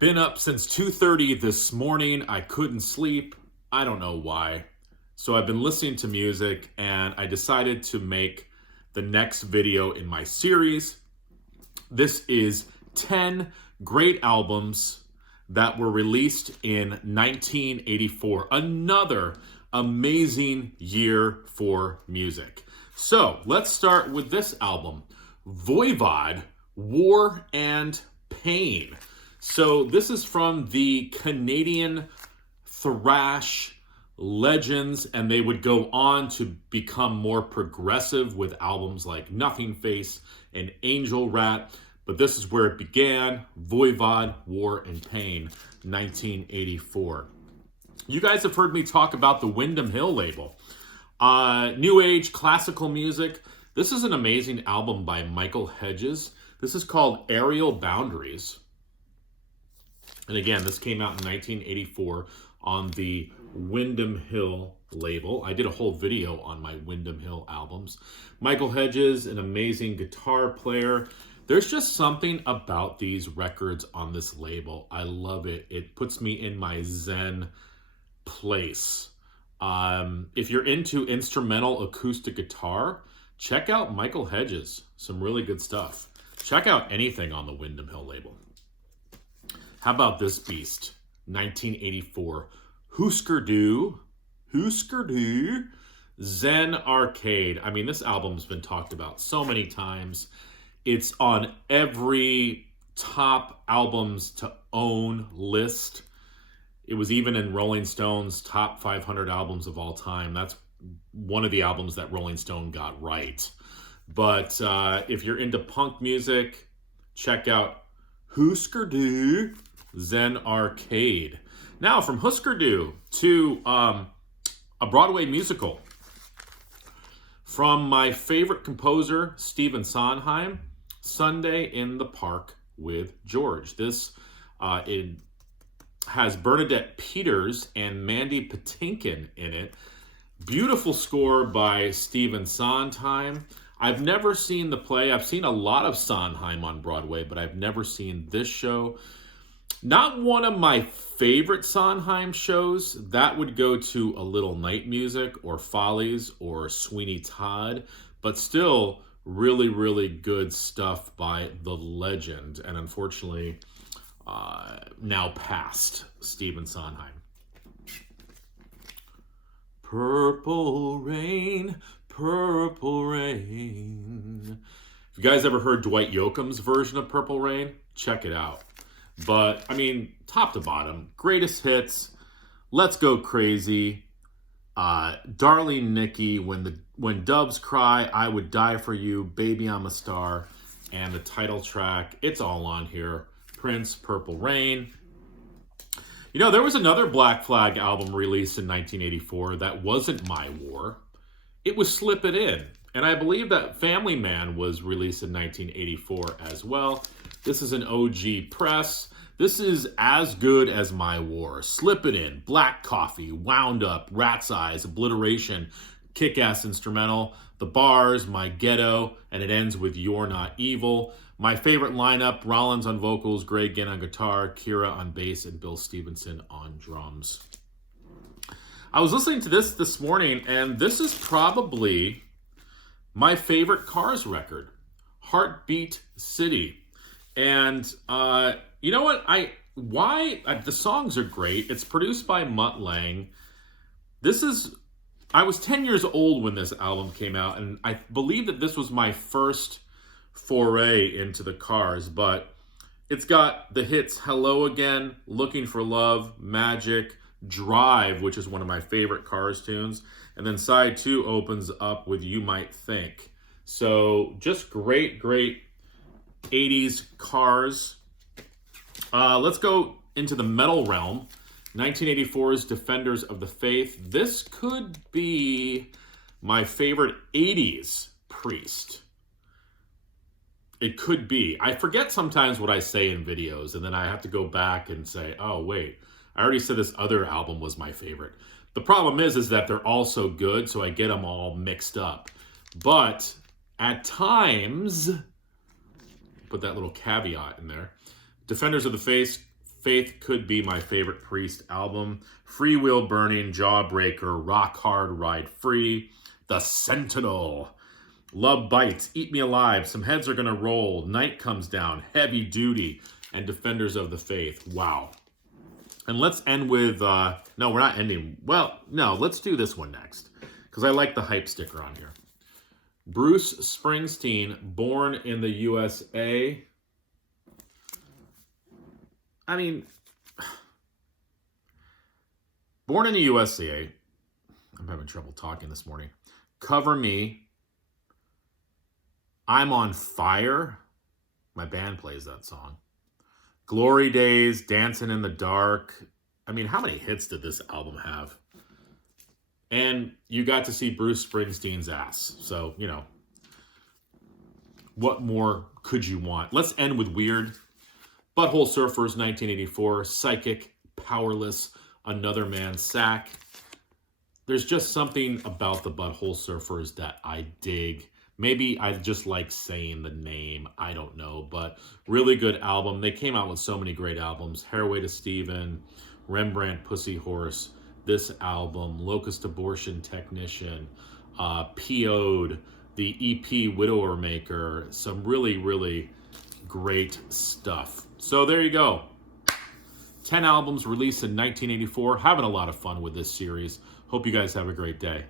Been up since 2:30 this morning. I couldn't sleep. I don't know why. So I've been listening to music and I decided to make the next video in my series. This is 10 great albums that were released in 1984. Another amazing year for music. So let's start with this album, Voivod, War and Pain. So this is from the Canadian thrash legends, and they would go on to become more progressive with albums like Nothing Face and Angel Rat. But this is where it began, Voivod, War and Pain, 1984. You guys have heard me talk about the Windham Hill label. New Age classical music. This is an amazing album by Michael Hedges. This is called Aerial Boundaries. And again, this came out in 1984 on the Windham Hill label. I did a whole video on my Windham Hill albums. Michael Hedges, an amazing guitar player. There's just something about these records on this label. I love it. It puts me in my Zen place. If you're into instrumental acoustic guitar, check out Michael Hedges. Some really good stuff. Check out anything on the Windham Hill label. How about this beast? 1984. Husker Du. Zen Arcade. I mean, this album's been talked about so many times. It's on every top albums to own list. It was even in Rolling Stone's top 500 albums of all time. That's one of the albums that Rolling Stone got right. But if you're into punk music, check out Husker Du, Zen Arcade. Now, from Husker Du to a Broadway musical from my favorite composer, Stephen Sondheim, Sunday in the Park with George. This it has Bernadette Peters and Mandy Patinkin in it. Beautiful score by Stephen Sondheim. I've never seen the play. I've seen a lot of Sondheim on Broadway, but I've never seen this show. Not one of my favorite Sondheim shows. That would go to A Little Night Music or Follies or Sweeney Todd, but still really, really good stuff by the legend, and unfortunately now passed, Stephen Sondheim. Purple Rain, Purple Rain. If you guys ever heard Dwight Yoakam's version of Purple Rain, check it out. But, I mean, top to bottom, greatest hits, Let's Go Crazy, Darling Nikki, When Doves Cry, I Would Die For You, Baby I'm a Star, and the title track, it's all on here, Prince, Purple Rain. You know, there was another Black Flag album released in 1984 that wasn't My War. It was Slip It In. And I believe that Family Man was released in 1984 as well. This is an OG press. This is as good as My War. Slip It In, Black Coffee, Wound Up, Rat's Eyes, Obliteration, Kick-Ass Instrumental, The Bars, My Ghetto, and it ends with You're Not Evil. My favorite lineup, Rollins on vocals, Greg Ginn on guitar, Kira on bass, and Bill Stevenson on drums. I was listening to this morning, and this is probably my favorite Cars record, Heartbeat City. And you know what? The songs are great. It's produced by Mutt Lange. I was 10 years old when this album came out, and I believe that this was my first foray into the Cars, but it's got the hits Hello Again, Looking for Love, Magic, Drive, which is one of my favorite Cars tunes, and then side 2 opens up with You Might Think. So just great 80s Cars. Let's go into the metal realm. 1984's Defenders of the Faith. This could be my favorite 80s Priest. It could be. I forget sometimes what I say in videos, and then I have to go back and say, oh, wait, I already said this other album was my favorite. The problem is that they're all so good, so I get them all mixed up. But at times, put that little caveat in there, Defenders of the Faith could be my favorite Priest album. Free Will Burning, Jawbreaker, Rock Hard, Ride Free, The Sentinel, Love Bites, Eat Me Alive, Some Heads Are Gonna Roll, Night Comes Down, Heavy Duty, and Defenders of the Faith. Wow. And let's end with, no, we're not ending. Well, no, let's do this one next, because I like the hype sticker on here. Bruce Springsteen, Born in the USA. I mean, Born in the USA. I'm having trouble talking this morning. Cover Me. I'm on Fire. My band plays that song. Glory Days, Dancing in the Dark. I mean, how many hits did this album have? And you got to see Bruce Springsteen's ass. So, you know, what more could you want? Let's end with Weird. Butthole Surfers, 1984. Psychic, Powerless, Another Man's Sack. There's just something about the Butthole Surfers that I dig. Maybe I just like saying the name. I don't know. But really good album. They came out with so many great albums. Hairway to Steven, Rembrandt Pussy Horse, this album, Locust Abortion Technician, PO'd, the EP Widower Maker. Some really, really great stuff. So there you go. 10 albums released in 1984. Having a lot of fun with this series. Hope you guys have a great day.